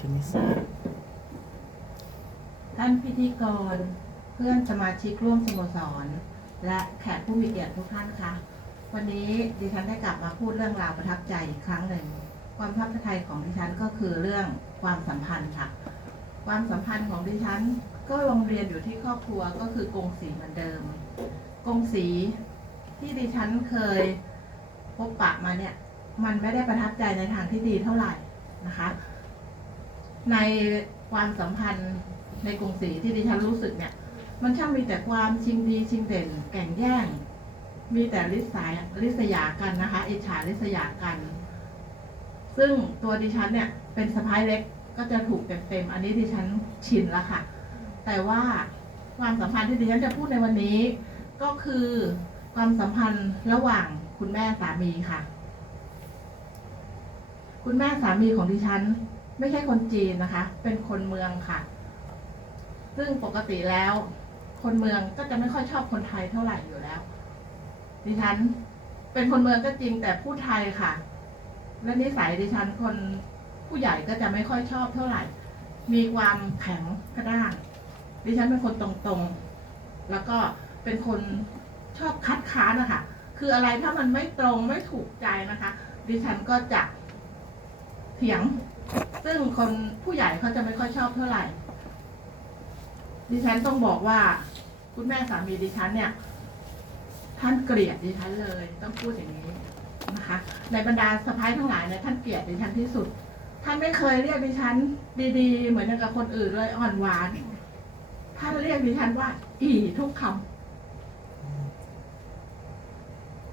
ชนิสาท่านพิธีกรเพื่อนสมาชิกร่วมสโมสร และแขกผู้มีเกียรติทุกท่านคะวันนี้ดิฉันได้กลับมาพูดเรื่องราวประทับใจอีกครั้งหนึ่ง ความประทับใจของดิฉันก็คือเรื่องความสัมพันธ์ค่ะ ความสัมพันธ์ของดิฉันก็โรงเรียนอยู่ที่ครอบครัวก็คือกงสีเหมือนเดิม กงสีที่ดิฉันเคยพบปะมาเนี่ย มันไม่ได้ประทับใจในทางที่ดีเท่าไหร่นะคะ ในความสัมพันธ์ในกรุงศรีที่ดิฉันรู้สึกเนี่ย มันช่างมีแต่ความชิงดีชิงเด่นแก่งแย่ง มีแต่ริษยาริษยากันนะคะอิจฉาริษยากัน ซึ่งตัวดิฉันเนี่ยเป็นสะพ้ายเล็กก็จะถูกเต็มๆอันนี้ดิฉันชินแล้วค่ะ แต่ว่าความสัมพันธ์ที่ดิฉันจะพูดในวันนี้ ก็คือความสัมพันธ์ระหว่างคุณแม่สามีค่ะ คุณแม่สามีของดิฉัน ไม่ใช่คนจีนนะคะ เป็นคนเมืองค่ะ ซึ่งปกติแล้ว คนเมืองก็จะไม่ค่อยชอบคนไทยเท่าไหร่อยู่แล้ว ดิฉันเป็นคนเมืองก็จริงแต่พูดไทยค่ะ และนิสัยดิฉันคนผู้ใหญ่ก็จะไม่ค่อยชอบเท่าไหร่ มีความแข็งกระด้าง ดิฉันเป็นคนตรงๆ แล้วก็เป็นคนชอบคัดค้านนะคะ คืออะไรถ้ามันไม่ตรงไม่ถูกใจนะคะ ดิฉันก็จะเถียง ซึ่งคนผู้ใหญ่เขาจะไม่ค่อยชอบเท่าไหร่ ดิฉันต้องบอกว่า คุณแม่สามีดิฉันเนี่ย ท่านเกลียดดิฉันเลย ต้องพูดอย่างนี้นะคะ ในบรรดาสะพ้ายทั้งหลายเนี่ยท่านเกลียดดิฉันที่สุด ท่านไม่เคยเรียกดิฉัน ดีๆ เหมือนกับคนอื่นเลยอ่อนหวานท่านเรียกดิฉันว่า อีทุกคำ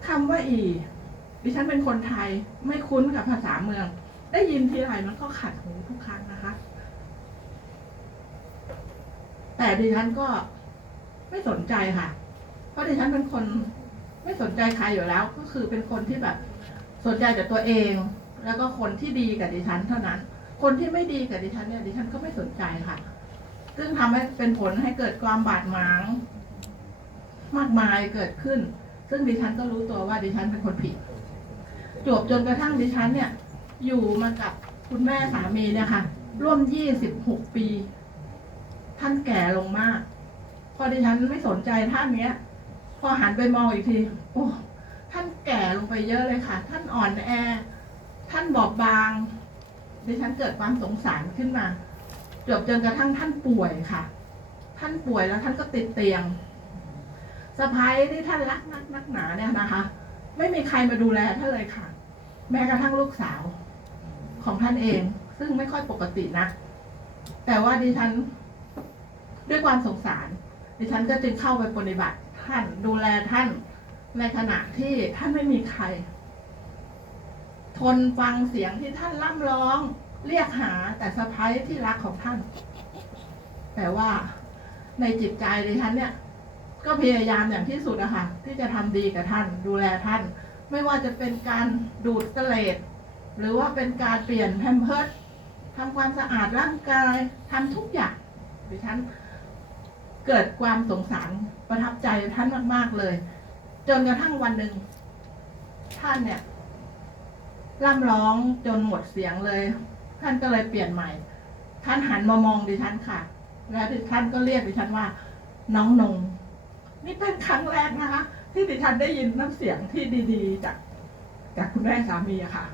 คำว่าอีดิฉันเป็นคนไทยไม่คุ้นกับภาษาเมือง ได้ยินทีไรมันก็ขัดหูทุกครั้งนะคะ แต่ดิฉันก็ไม่สนใจค่ะ เพราะดิฉันเป็นคนไม่สนใจใครอยู่แล้ว ก็คือเป็นคนที่แบบ สนใจแต่ตัวเอง แล้วก็คนที่ดีกับดิฉันเท่านั้น คนที่ไม่ดีกับดิฉันเนี่ยดิฉันก็ไม่สนใจค่ะ ซึ่งทำให้เป็นผลให้เกิดความบาดหมาง มากมายเกิดขึ้น ซึ่งดิฉันก็รู้ตัวว่าดิฉันเป็นคนผิดจวบจนกระทั่งดิฉันเนี่ย อยู่มากับคุณแม่สามีเนี่ยค่ะ ร่วมยี่สิบหกปี ท่านแก่ลงมาก พอดิฉันไม่สนใจท่านเนี้ย พอหันไปมองอีกที โอ้ ท่านแก่ลงไปเยอะเลยค่ะ ท่านอ่อนแอ ท่านบอบบางดิฉันเกิดความสงสารขึ้นมาจบจนกระทั่งท่านป่วยค่ะ ท่านป่วยแล้วท่านก็ติดเตียงสะพ้ายที่ท่านรักนักนักหนาเนี่ยนะคะ ไม่มีใครมาดูแลท่านเลยค่ะ แม้กระทั่งลูกสาว ของท่านเอง ซึ่งไม่ค่อยปกตินะ แต่ว่าดิฉัน ด้วยความสงสาร ดิฉันก็จึงเข้าไปปฏิบัติท่านดูแลท่านในขณะที่ท่านไม่มีใคร ทนฟังเสียงที่ท่านร่ำร้อง เรียกหาแต่สะพ้ายที่รักของท่าน แต่ว่าในจิตใจดิฉันเนี่ย ก็พยายามอย่างที่สุดอะค่ะที่จะทำดีกับท่าน ดูแลท่าน ไม่ว่าจะเป็นการดูดเสลด หรือว่าเป็นการเปลี่ยนแพมเพิร์สทำความสะอาดร่างกายทำทุกอย่างดิฉันเกิดความสงสารประทับใจท่านมาก ๆ เลย จนกระทั่งวันหนึ่ง ท่านเนี่ยร่ำร้องจนหมดเสียงเลย ท่านก็เลยเปลี่ยนใหม่ ท่านหันมามองดิฉันค่ะ แล้วท่านก็เรียกดิฉันว่า น้องนง นี่เป็นครั้งแรกนะคะ ที่ดิฉันได้ยินน้ำเสียงที่ดี ๆ จากจากคุณแม่สามีอะค่ะ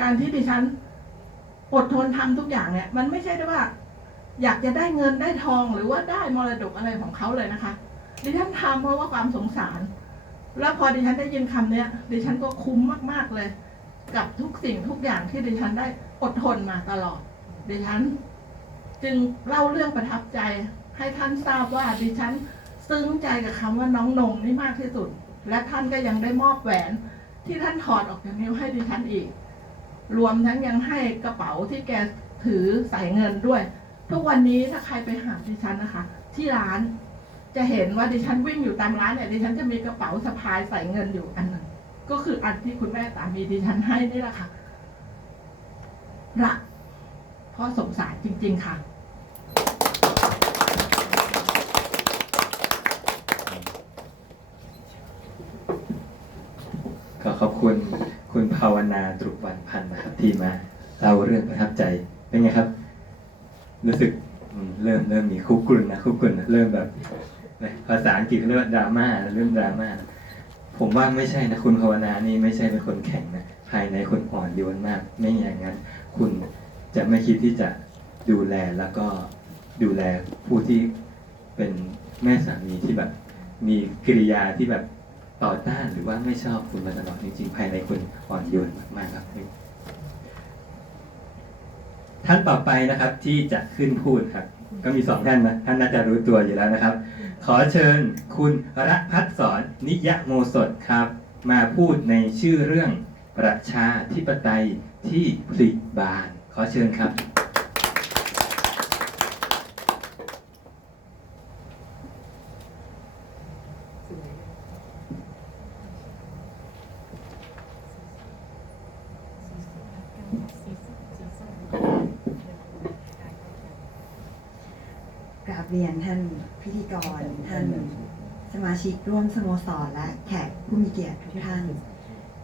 การที่ดิฉันอดทนทำทุกอย่างเนี่ย มันไม่ใช่ได้ว่า อยากจะได้เงินได้ทองหรือว่าได้มรดกอะไรของเขาเลยนะคะ ดิฉันทำเพราะว่าความสงสาร แล้วพอดิฉันได้ยินคำเนี้ย ดิฉันก็คุ้มมาก ๆเลย กับทุกสิ่งทุกอย่างที่ดิฉันได้อดทนมาตลอด ดิฉัน จึงเล่าเรื่องประทับใจ ให้ท่านทราบว่าดิฉันซึ้งใจกับคำว่าน้องนงนี่มากที่สุด และท่านก็ยังได้มอบแหวนที่ท่านถอดออกจากนิ้วให้ดิฉันอีก รวมทั้งยังให้กระเป๋าที่แกถือใส่เงินด้วย ทุกวันนี้ถ้าใครไปหาดิฉันนะคะ ที่ร้านจะเห็นว่าดิฉันวิ่งอยู่ตามร้านเนี่ยดิฉันจะมีกระเป๋าสะพายใส่เงินอยู่อันหนึ่งก็คืออันที่คุณแม่สามีดิฉันให้นี่แหละค่ะรักเพราะสงสารจริง ๆ ค่ะ ก็ขอบคุณคุณ ภาวนาตรุวันพันธ์นะครับที่มาเล่าเรื่องประทับใจเป็นไงครับ รู้สึกเริ่มเริ่มมีคุกกรุ่นนะคุกกรุ่นนะเริ่มแบบภาษาอังกฤษเขาเรียกว่าดราม่าเริ่มดราม่าผมว่าไม่ใช่นะคุณภาวนานี่ไม่ใช่เป็นคนแข็งนะภายในคนอ่อนโยนมาก ไม่อย่างนั้น คุณจะไม่คิดที่จะดูแลแล้วก็ดูแลผู้ที่เป็นแม่สามีที่แบบ มีกิริยาที่แบบ ต่อต้านหรือว่าไม่ชอบคุณมาตลอดจริงๆภายในคุณอ่อนโยนมากๆครับท่านต่อไปนะครับที่จะขึ้นพูดครับ ก็มีสองท่านนะท่านน่าจะรู้ตัวอยู่แล้วนะครับ ขอเชิญคุณรัพัฒสอนนิยโมสดครับ มาพูดในชื่อเรื่องประชาธิปไตยที่ผลิบาน ขอเชิญครับ กราบเรียนท่านพิธีก รท่านสมาชิกร่วมสโมสรและแขกผู้มีเกียรติทุกท่าน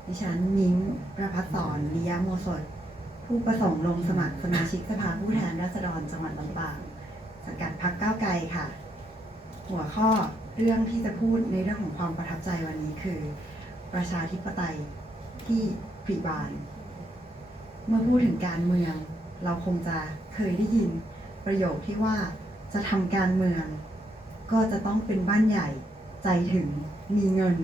ดิฉันมิ้งประพัฒสอนลียาโมสด ผู้ประสงค์ลงสมัครสมาชิกสภาผู้แทนราษฎรจังหวัดลำปางสังกัดพรรคก้าวไกลค่ะ หัวข้อเรื่องที่จะพูดในเรื่องของความประทับใจวันนี้คือ ประชาธิปไตยที่ผลิบาน เมื่อพูดถึงการเมือง เราคงจะเคยได้ยินประโยคที่ว่าจะทำการเมือง ก็จะต้องเป็นบ้านใหญ่ใจถึงมีเงิน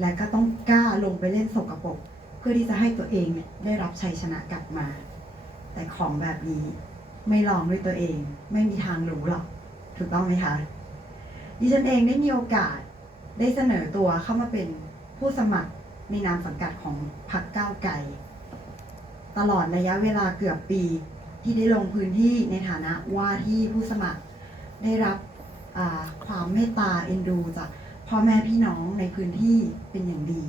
และก็ต้องกล้าลงไปเล่นสกปรกเพื่อที่จะให้ตัวเองได้รับชัยชนะกลับมา แต่ของแบบนี้ไม่ลองด้วยตัวเอง ไม่มีทางรู้หรอกถูกต้องไหมคะดิฉันเองได้มีโอกาสได้เสนอตัวเข้ามาเป็นผู้สมัครในนามสังกัดของพรรคก้าวไกลตลอดระยะเวลาเกือบปีที่ได้ลงพื้นที่ในฐานะว่าที่ผู้สมัครได้รับ ความเมตตาเอ็นดูจากพ่อแม่พี่น้องในพื้นที่เป็นอย่างดี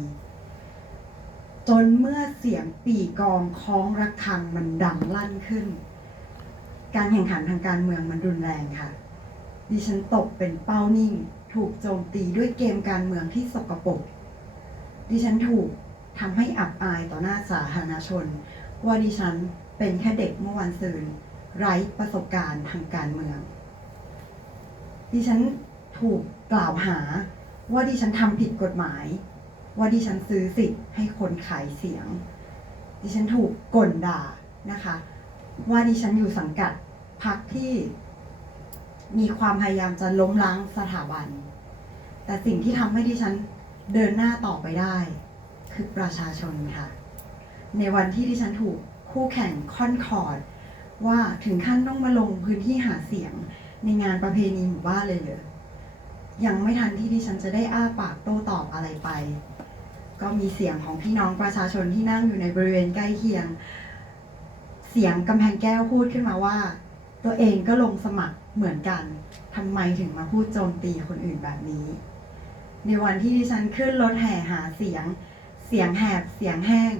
จนเมื่อเสียงปีกองคล้องระฆังมันดังลั่นขึ้น การแข่งขันทางการเมืองมันรุนแรงค่ะ ดิฉันตกเป็นเป้านิ่ง ถูกโจมตีด้วยเกมการเมืองที่สกปรกดิฉันถูกทำให้อับอายต่อหน้าสาธารณชน ว่าดิฉันเป็นแค่เด็กเมื่อวันซืนไร้ประสบการณ์ทางการเมือง ดิฉันถูกกล่าวหาว่าดิฉันทำผิดกฎหมาย ว่าดิฉันซื้อสิทธิ์ให้คนขายเสียง ดิฉันถูกก่นด่านะคะ ว่าดิฉันอยู่สังกัดพรรคที่มีความพยายามจะล้มล้างสถาบัน แต่สิ่งที่ทำให้ดิฉันเดินหน้าต่อไปได้ คือประชาชนค่ะ ในวันที่ดิฉันถูกคู่แข่งค่อนคอร์ดว่าถึงขั้นต้องมาลงพื้นที่หาเสียง ในงานประเพณีหมู่บ้านเลยเหรอยังไม่ทันที่ดิฉันจะได้อ้าปากโต้ตอบอะไรไป ก็มีเสียงของพี่น้องประชาชนที่นั่งอยู่ในบริเวณใกล้เคียง เสียงกำแพงแก้วพูดขึ้นมาว่า ตัวเองก็ลงสมัครเหมือนกันทำไมถึงมาพูดโจมตีคนอื่นแบบนี้ ในวันที่ดิฉันขึ้นรถแห่หาเสียง เสียงแหบเสียงแห้ง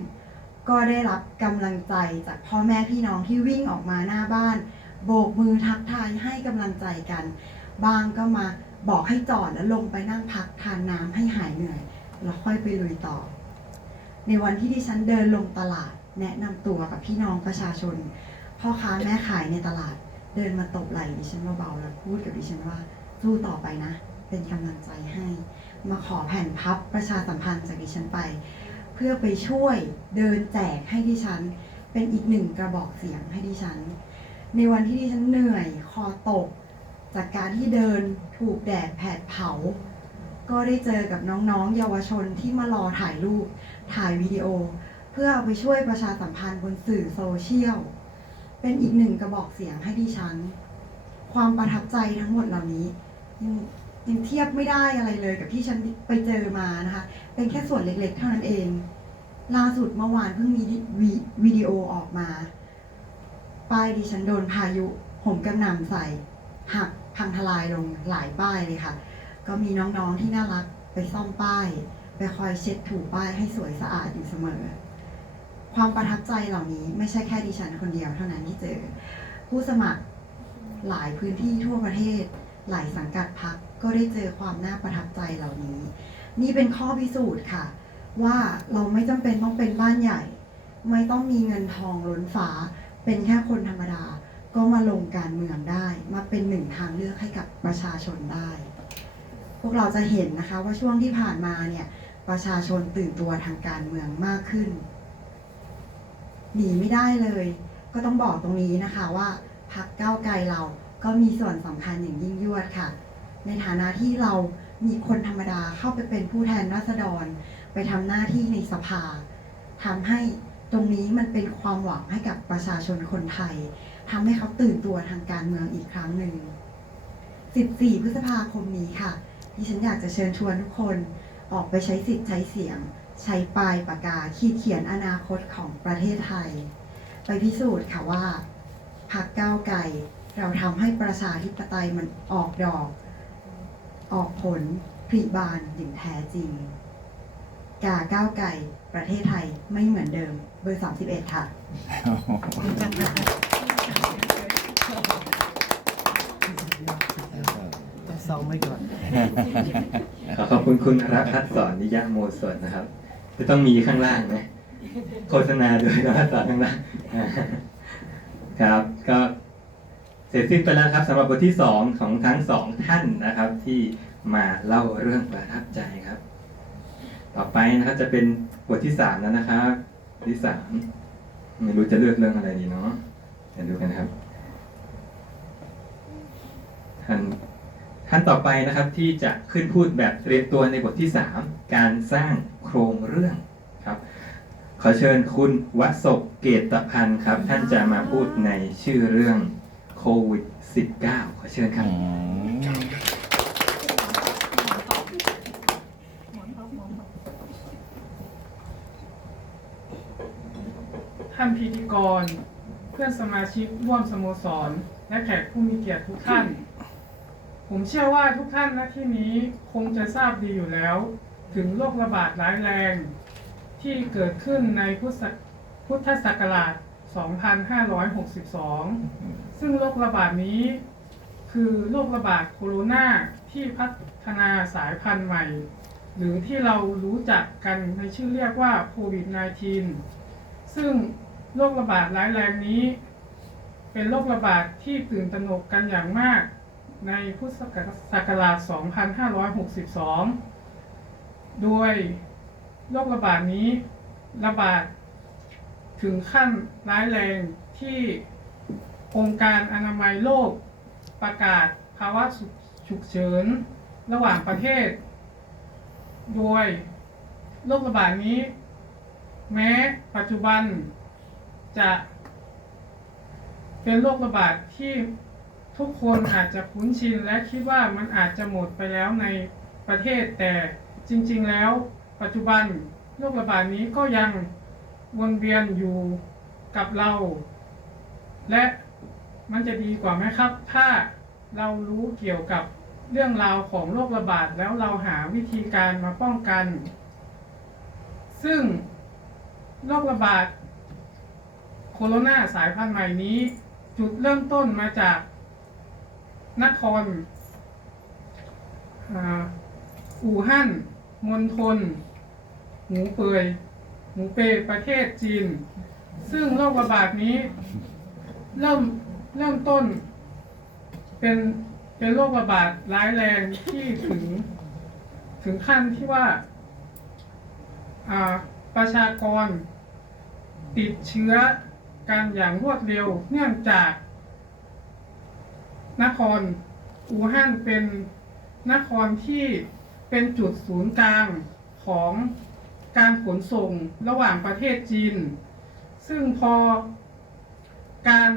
ก็ได้รับกำลังใจจากพ่อแม่พี่น้องที่วิ่งออกมาหน้าบ้าน โบกมือทักทายให้กำลังใจกัน บางก็มาบอกให้จอดแล้วลงไปนั่งพักทานน้ำให้หายเหนื่อย แล้วค่อยไปลุยต่อ ในวันที่ดิฉันเดินลงตลาด แนะนำตัวกับพี่น้องประชาชน พ่อค้าแม่ขายในตลาด เดินมาตบไหล่ดิฉันเบาๆแล้วพูดกับดิฉันว่าสู้ต่อไปนะ เป็นกำลังใจให้ มาขอแผ่นพับประชาสัมพันธ์จากดิฉันไป เพื่อไปช่วยเดินแจกให้ดิฉัน เป็นอีกหนึ่งกระบอกเสียงให้ดิฉัน ในวันที่ดิฉันเหนื่อยคอตก จากการที่เดินถูกแดดแผดเผา ก็ได้เจอกับน้องๆ เยาวชนที่มารอถ่ายรูป ถ่ายวิดีโอ เพื่อเอาไปช่วยประชาสัมพันธ์บนสื่อโซเชียล เป็นอีกหนึ่งกระบอกเสียงให้ดิฉัน ความประทับใจทั้งหมดเหล่านี้ยังยังเทียบไม่ได้อะไรเลยกับที่ฉันไปเจอมานะคะ เป็นแค่ส่วนเล็กๆ เท่านั้นเอง ล่าสุดเมื่อวานเพิ่งมีวิวิดีโอออกมา ป้ายดิฉันโดนพายุห่มกระหน่ำใส่หักพังทลายลงหลายป้ายเลยค่ะ ก็มีน้องๆที่น่ารักไปซ่อมป้าย ไปคอยเช็ดถูป้ายให้สวยสะอาดอยู่เสมอ ความประทับใจเหล่านี้ไม่ใช่แค่ดิฉันคนเดียวเท่านั้นที่เจอ ผู้สมัครหลายพื้นที่ทั่วประเทศ หลายสังกัดพักก็ได้เจอความน่าประทับใจเหล่านี้ นี่เป็นข้อพิสูจน์ค่ะ ว่าเราไม่จำเป็นต้องเป็นบ้านใหญ่ ไม่ต้องมีเงินทองล้นฟ้า เป็นแค่คนธรรมดาก็มาลงการเมืองได้ มาเป็นหนึ่งทางเลือกให้กับประชาชนได้ พวกเราจะเห็นนะคะว่าช่วงที่ผ่านมาเนี่ยประชาชนตื่นตัวทางการเมืองมากขึ้น หนีไม่ได้เลย ก็ต้องบอกตรงนี้นะคะว่าพักเก้าไกลเราก็มีส่วนสำคัญอย่างยิ่งยวดค่ะ ในฐานะที่เรามีคนธรรมดาเข้าไปเป็นผู้แทนราษฎร ไปทำหน้าที่ในสภาทำให้ ตรงนี้มันเป็นความหวังให้กับประชาชนคนไทยทำให้เขาตื่นตัวทางการเมืองอีกครั้งหนึ่ง 14 พฤษภาคมนี้ค่ะที่ฉันอยากจะเชิญชวนทุกคนออกไปใช้สิทธิ์ใช้เสียง ใช้ปลายปากกาขีดเขียนอนาคตของประเทศไทย ไปพิสูจน์ค่ะว่าพักก้าวไกลเราทำให้ประชาธิปไตยมันออกดอก ออกผลผลิบานอย่างแท้จริง กาก้าวไกลประเทศไทยไม่เหมือนเดิม เบอร์31ค่ะต้องซ้อมไว้ก่อนขอขอบคุณคุณรัพัฒน์สอนนิยะโมสดนะครับ จะต้องมีข้างล่างไหมโฆษณาโดยรัพัฒน์สอนข้างล่างครับ ก็เสร็จสิ้นไปแล้วครับสำหรับบทที่สองของทั้งสองท่านนะครับ ที่มาเล่าเรื่องประทับใจครับ ต่อไปนะครับจะเป็นบทที่สามแล้วนะครับบ ที่สามไม่รู้จะเลือกเรื่องอะไรดีเนาะเดี๋ยวดูกันนะครับท่านท่านต่อไปนะครับที่จะขึ้นพูดแบบเตรียมตัวในบทที่3การสร้างโครงเรื่องครับ ขอเชิญคุณวสกเกตพันธ์ครับ ท่านจะมาพูดในชื่อเรื่องโควิด -19 ขอเชิญครับ ท่านพิธี กร เพื่อนสมาชิกร่วมสโมสร และแขกผู้มีเกียรติทุกท่าน ผมเชื่อว่าทุกท่านณที่นี้คงจะทราบดีอยู่แล้ว ถึงโรคระบาดร้ายแรง ที่เกิดขึ้นในพุทธพุทธศักราช 2562 ซึ่งโรคระบาดนี้คือโรคระบาดโคโรนาที่พัฒนาสายพันธุ์ใหม่ หรือที่เรารู้จักกันในชื่อเรียกว่าโควิด -19 ซึ่ง โรคระบาดร้ายแรงนี้ เป็นโรคระบาดที่ตื่นตระหนกกันอย่างมากในพุทธศักราช 2562โดยโรคระบาดนี้ระบาดถึงขั้นร้ายแรงที่องค์การอนามัยโลกประกาศภาวะฉุกเฉินระหว่างประเทศ โดยโรคระบาดนี้ แม้ปัจจุบัน จะเป็นโรคระบาดที่ทุกคนอาจจะคุ้นชิน และคิดว่ามันอาจจะหมดไปแล้วในประเทศ แต่จริง ๆ แล้วปัจจุบันโรคระบาดนี้ก็ยังวนเวียนอยู่กับเรา และมันจะดีกว่าไหมครับ ถ้าเรารู้เกี่ยวกับเรื่องราวของโรคระบาดแล้วเราหาวิธีการมาป้องกัน ซึ่งโรคระบาด โคโรนาสายพันธุ์ใหม่นี้ จุดเริ่มต้นมาจากนครอู่ฮั่นมณฑลหูเปยหูเปยประเทศจีน ซึ่งโรคระบาดนี้ เริ่มเริ่มต้น เป็นเป็นโรคระบาดร้ายแรงที่ถึงถึงขั้นที่ว่าประชากรติดเชื้อ กันอย่างรวดเร็วเนื่องจาก นครอู่ฮั่นเป็นนครที่เป็นจุดศูนย์กลางของการขนส่งระหว่างประเทศจีน ซึ่งพอการ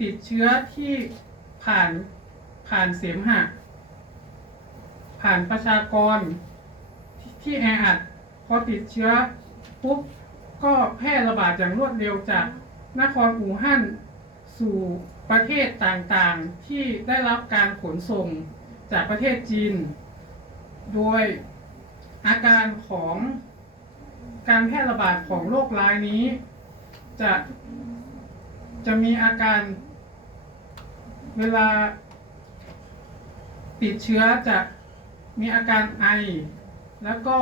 ติดเชื้อที่ผ่านผ่านเสมหะ ผ่านประชากรที่แออัดพอติดเชื้อปุ๊บก็แพร่ระบาดอย่างรวดเร็วจาก นครอู่ฮั่นสู่ประเทศต่างๆที่ได้รับการขนส่งจากประเทศจีน โดยอาการของการแพร่ระบาดของโรคร้ายนี้ จะจะมีอาการเวลาติดเชื้อจะมีอาการไอ แล้วก็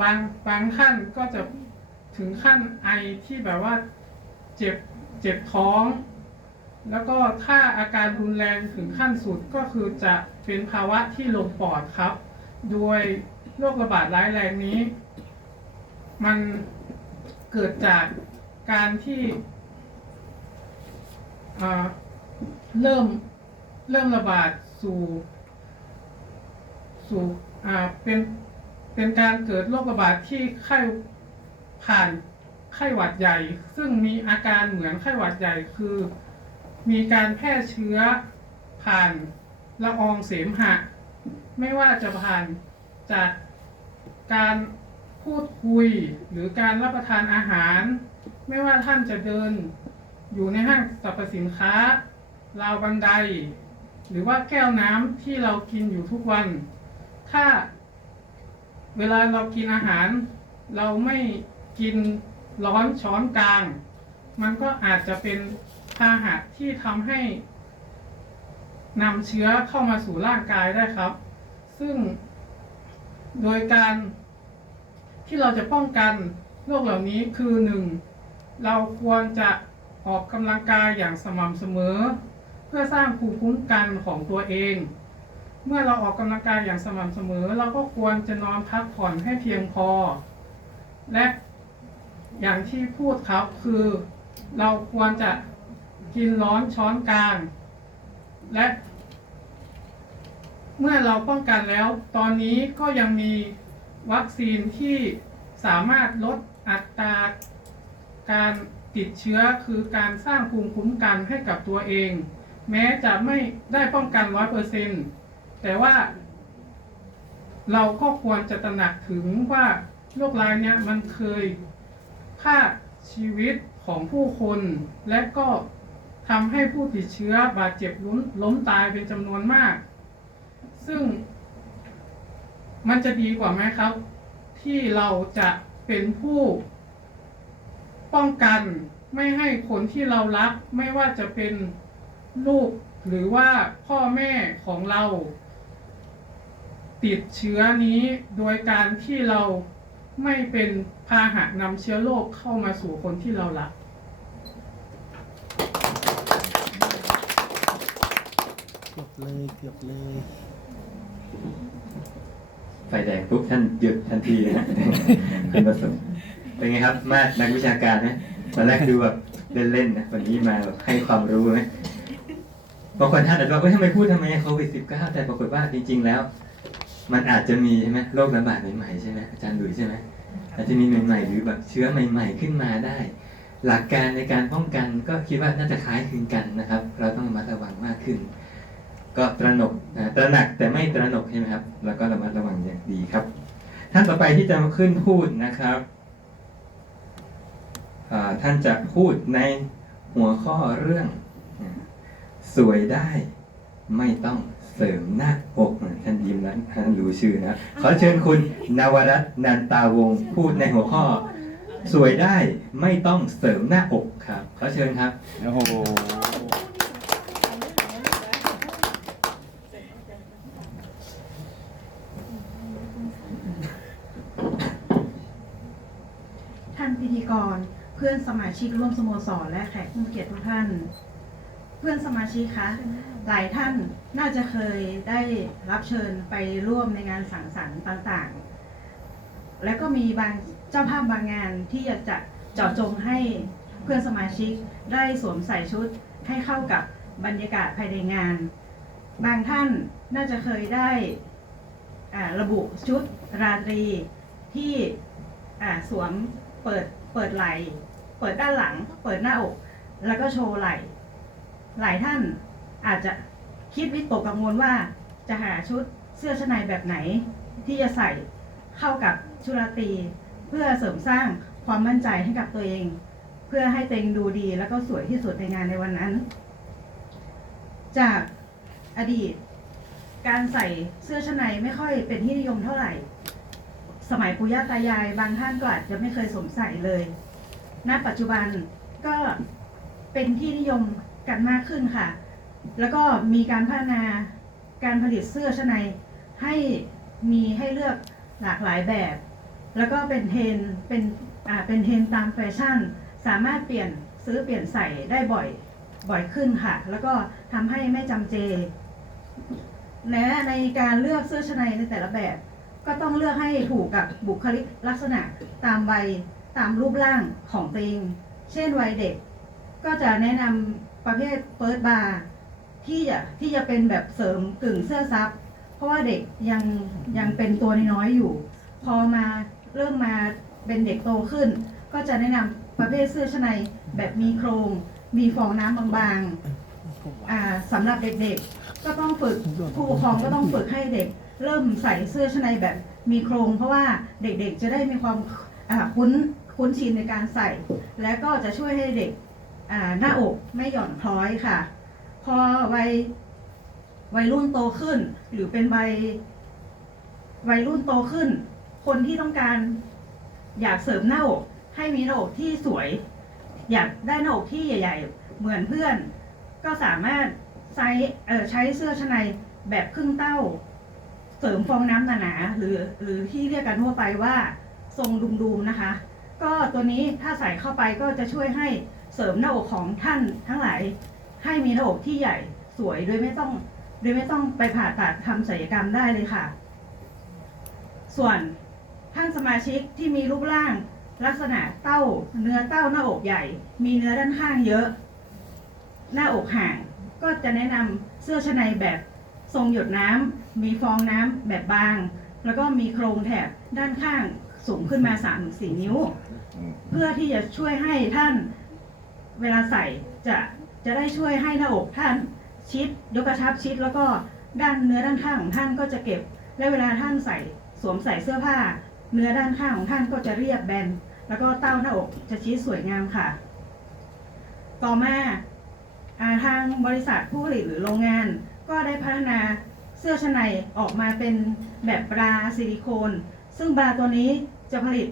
บางบางท่านก็จะ ถึงขั้นไอที่แบบว่าเจ็บเจ็บท้อง แล้วก็ถ้าอาการรุนแรงถึงขั้นสุดก็คือจะเป็นภาวะที่ลงปอดครับ โดยโรคระบาดร้ายแรงนี้ มันเกิดจากการที่เริ่มเริ่มระบาดสู่สู่เป็นเป็นการเกิดโรคระบาดที่ไข้ ผ่านไข้หวัดใหญ่ ซึ่งมีอาการเหมือนไข้หวัดใหญ่คือ มีการแพร่เชื้อผ่านละอองเสมหะ ไม่ว่าจะผ่านจากการพูดคุยหรือการรับประทานอาหาร ไม่ว่าท่านจะเดินอยู่ในห้างสรรพสินค้าราวบันได หรือว่าแก้วน้ำที่เรากินอยู่ทุกวัน ถ้าเวลาเรากินอาหารเราไม่ กินร้อนช้อนกลาง มันก็อาจจะเป็นพาหะที่ทำให้นำเชื้อเข้ามาสู่ร่างกายได้ครับ ซึ่งโดยการที่เราจะป้องกันโรคเหล่านี้คือหนึ่งเราควรจะออกกำลังกายอย่างสม่ำเสมอ เพื่อสร้างภูมิคุ้มกันของตัวเอง เมื่อเราออกกำลังกายอย่างสม่ำเสมอ เราก็ควรจะนอนพักผ่อนให้เพียงพอ และ อย่างที่พูดครับคือ เราควรจะกินร้อนช้อนกลาง และ เมื่อเราป้องกันแล้ว ตอนนี้ก็ยังมีวัคซีนที่สามารถลดอัตราการติดเชื้อคือการสร้างภูมิคุ้มกันให้กับตัวเอง แม้จะไม่ได้ป้องกันร้อยเปอร์เซ็นแต่ว่า เราก็ควรจะตระหนักถึงว่าโรคร้ายเนี้ยมันเคย ฆ่าชีวิตของผู้คน และก็ทำให้ผู้ติดเชื้อบาดเจ็บล้มล้มตายเป็นจำนวนมาก ซึ่งมันจะดีกว่าไหมครับ ที่เราจะเป็นผู้ป้องกันไม่ให้คนที่เรารัก ไม่ว่าจะเป็นลูกหรือว่าพ่อแม่ของเรา ติดเชื้อนี้โดยการที่เราไม่เป็น พาหะนำเชื้อโรคเข้ามาสู่คนที่เรารัก เกือบเลยเกือบเลย ไฟแดงปุ๊บท่านหยุดทันทีนะ คุณประสมเป็นไงครับ มานักวิชาการนะตอนแรกดูแบบเล่นๆนะวันนี้มาแบบให้ความรู้ไหมบางคนท่านอาจจะว่าเฮ้ยทำไมพูดทำไมโควิดสิบเก้าแต่ปรากฏว่าจริง ๆ แล้ว มันอาจจะมีใช่ไหมโรคระบาดใหม่ๆใช่ไหมอาจารย์ดุยใช่ไหม อาจจะมีใหม่ๆหรือแบบเชื้อใหม่ ๆ ขึ้นมาได้ หลักการในการป้องกันก็คิดว่าน่าจะคล้ายคลึงกันนะครับ เราต้องระมัดระวังมากขึ้น ก็ตระหนกตระหนักแต่ไม่ตระหนกใช่ไหมครับ แล้วก็ระมัดระวังอย่างดีครับ ท่านต่อไปที่จะมาขึ้นพูดนะครับท่านจะพูดในหัวข้อเรื่อง สวยได้ไม่ต้องเสริมหน้าอก ท่านยิ้มแล้วท่านรู้ชื่อนะขอเชิญคุณนวรัตน์นันตาวงศ์พูดในหัวข้อ สวยได้ไม่ต้องเสริมหน้าอกครับ ขอเชิญครับ โอ้โหท่านพิธีกรเพื่อนสมาชิกร่วมสโมสรและแขกผู้มีเกียรติทุกท่าน เพื่อนสมาชิกคะหลายท่านน่าจะเคยได้รับเชิญไปร่วมในงานสังสรรค์ต่างๆ และก็มีบางเจ้าภาพบางงานที่อยากจะเจาะจงให้เพื่อนสมาชิกได้สวมใส่ชุดให้เข้ากับบรรยากาศภายในงาน บางท่านน่าจะเคยได้อ่าระบุชุดราตรีที่อ่าสวมเปิดเปิดไหล่เปิดด้านหลัง เปิดหน้าอก แล้วก็โชว์ไหล่ หลายท่านอาจจะคิดวิตกกังวลว่าจะหาชุดเสื้อชั้นในแบบไหน ที่จะใส่เข้ากับชุดราตรีเพื่อเสริมสร้างความมั่นใจให้กับตัวเอง เพื่อให้ตัวเองดูดีแล้วก็สวยที่สุดในงานในวันนั้น จากอดีต การใส่เสื้อชั้นในไม่ค่อยเป็นที่นิยมเท่าไหร่ สมัยปู่ย่าตายาย บางท่านก็อาจจะไม่เคยสวมใส่เลยณปัจจุบันก็เป็นที่นิยม กันมากขึ้นค่ะ แล้วก็มีการพัฒนาการผลิตเสื้อชั้นในให้มีให้เลือกหลากหลายแบบ แล้วก็เป็นเทรนเป็นอ่าเป็นเทรนตามแฟชั่น สามารถเปลี่ยนซื้อเปลี่ยนใส่ได้บ่อยบ่อยขึ้นค่ะ แล้วก็ทำให้ไม่จำเจและในการเลือกเสื้อชั้นในในแต่ละแบบ ก็ต้องเลือกให้ถูกกับบุคลิกลักษณะตามวัยตามรูปร่างของตัวเอง เช่นวัยเด็ก ก็จะแนะนำ ประเภทเปิดบาร์ที่จะที่จะเป็นแบบเสริมกึ่งเสื้อซับเพราะว่าเด็กยังยังเป็นตัวน้อยอยู่ พอมาเริ่มมาเป็นเด็กโตขึ้น ก็จะแนะนำประเภทเสื้อชั้นในแบบมีโครง มีฟองน้ำบางๆอ่าสำหรับเด็กๆ ก็ต้องฝึกผู้ปกครองก็ต้องฝึกให้เด็ก เริ่มใส่เสื้อชั้นในแบบมีโครง เพราะว่าเด็กๆจะได้มีความคุ้นคุ้นชินในการใส่ และก็จะช่วยให้เด็ก หน้าอกไม่หย่อนคล้อยค่ะ พอวัยวัยรุ่นโตขึ้น หรือเป็นวัยวัยรุ่นโตขึ้น คนที่ต้องการอยากเสริมหน้าอกให้มีหน้าอกที่สวย อยากได้หน้าอกที่ใหญ่ ๆ เหมือนเพื่อน ก็สามารถใช้ใช้เสื้อชั้นในแบบครึ่งเต้า เสริมฟองน้ำหนาๆหรือหรือที่เรียกกันทั่วไปว่าทรงดุมๆนะคะ ก็ตัวนี้ถ้าใส่เข้าไปก็จะช่วยให้ เสริมหน้าอกของท่านทั้งหลายให้มีหน้าอกที่ใหญ่สวยโดยไม่ต้องโดยไม่ต้องไปผ่าตัดทำศัลยกรรมได้เลยค่ะ ส่วนท่านสมาชิกที่มีรูปร่าง ลักษณะเต้า เนื้อเต้าหน้าอกใหญ่ มีเนื้อด้านข้างเยอะ หน้าอกห่างก็จะแนะนำเสื้อชั้นในแบบทรงหยดน้ำมีฟองน้ำแบบบาง แล้วก็มีโครงแถบด้านข้างสูงขึ้นมา3-4นิ้ว เพื่อที่จะช่วยให้ท่าน เวลาใส่จะจะได้ช่วยให้หน้าอกท่านชิดยกกระชับชิด แล้วก็ด้านเนื้อด้านข้างของท่านก็จะเก็บ และเวลาท่านใส่สวมใส่เสื้อผ้า เนื้อด้านข้างของท่านก็จะเรียบแบน แล้วก็เต้าหน้าอกจะชิดสวยงามค่ะ ต่อมาทางบริษัทผู้ผลิตหรือโรงงาน ก็ได้พัฒนาเสื้อชั้นในออกมาเป็นแบบบราซิลิโคน ซึ่งบราตัวนี้จะผลิต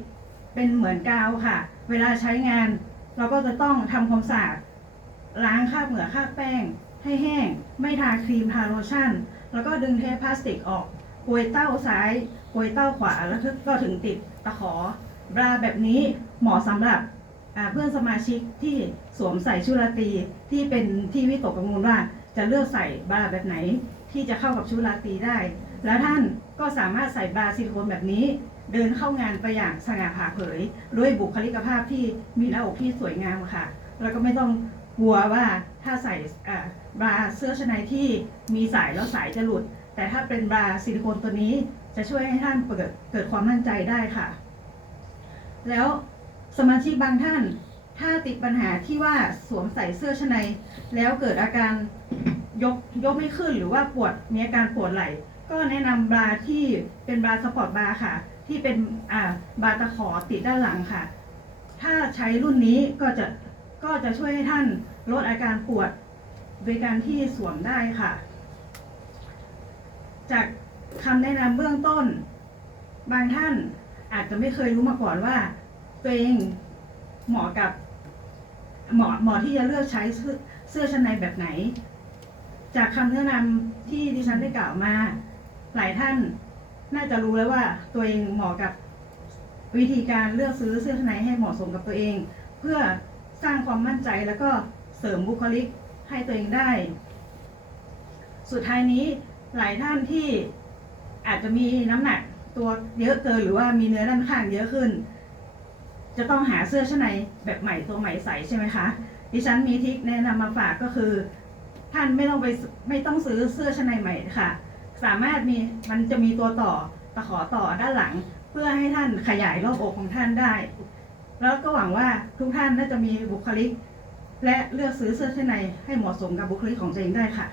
เป็นเหมือนกาวค่ะ เวลาใช้งาน เราก็จะต้องทำความสะอาดล้างคราบเหงื่อคราบแป้ง ให้แห้ง ไม่ทาครีมทาโลชั่น แล้วก็ดึงเทปพลาสติกออกกวยเต้าซ้ายกวยเต้าขวาแล้วก็ถึงติดตะขอบราแบบนี้เหมาะสำหรับเพื่อนสมาชิกที่สวมใส่ชุดราตรีที่เป็นที่วิตกกังวลว่าจะเลือกใส่บราแบบไหนที่จะเข้ากับชุดราตรีได้ แล้วท่านก็สามารถใส่บราซิลิโคนแบบนี้ เดินเข้างานไปอย่างสง่าผ่าเผย ด้วยบุคลิกภาพที่มีหน้าอกที่สวยงามค่ะ แล้วก็ไม่ต้องกลัวว่าถ้าใส่บราเสื้อชั้นในที่มีสายแล้วสายจะหลุด แต่ถ้าเป็นบราซิลิโคนตัวนี้จะช่วยให้ท่านเกิดเกิดความมั่นใจได้ค่ะ แล้วสมาชิกบางท่านถ้าติดปัญหาที่ว่าสวมใส่เสื้อชั้นในแล้วเกิดอาการยกยกไม่ขึ้นหรือว่าปวดมีอาการปวดไหล่ ก็แนะนำบราที่เป็นบราสปอร์ตบราค่ะ ที่เป็นอ่าบาตะขอติดด้านหลังค่ะ ถ้าใช้รุ่นนี้ก็จะก็จะช่วยให้ท่านลดอาการปวดโดยการที่สวมได้ค่ะ จากคำแนะนำเบื้องต้น บางท่านอาจจะไม่เคยรู้มาก่อนว่าตัวเองเหมาะกับเหมาะเหมาะที่จะเลือกใช้เสื้อเสื้อชั้นในแบบไหน จากคำแนะนำที่ดิฉันได้กล่าวมา หลายท่าน น่าจะรู้แล้วว่าตัวเองเหมาะกับวิธีการเลือกซื้อเสื้อชั้นในให้เหมาะสมกับตัวเอง เพื่อสร้างความมั่นใจแล้วก็เสริมบุคลิกให้ตัวเองได้ สุดท้ายนี้หลายท่านที่อาจจะมีน้ำหนักตัวเยอะเกินหรือว่ามีเนื้อด้านข้างเยอะขึ้น จะต้องหาเสื้อชั้นในแบบใหม่ตัวใหม่ใส่ใช่ไหมคะดิฉันมีทิคแนะนำมาฝากก็คือ ท่านไม่ต้องไปไม่ต้องซื้อเสื้อชั้นในใหม่ค่ะ สามารถมีมันจะมีตัวต่อตะขอต่อด้านหลัง เพื่อให้ท่านขยายรอบอกของท่านได้ แล้วก็หวังว่าทุกท่านน่าจะมีบุคลิก และเลือกซื้อเสื้อชั้นในให้เหมาะสมกับบุคลิกของตัวเองได้ค่ะ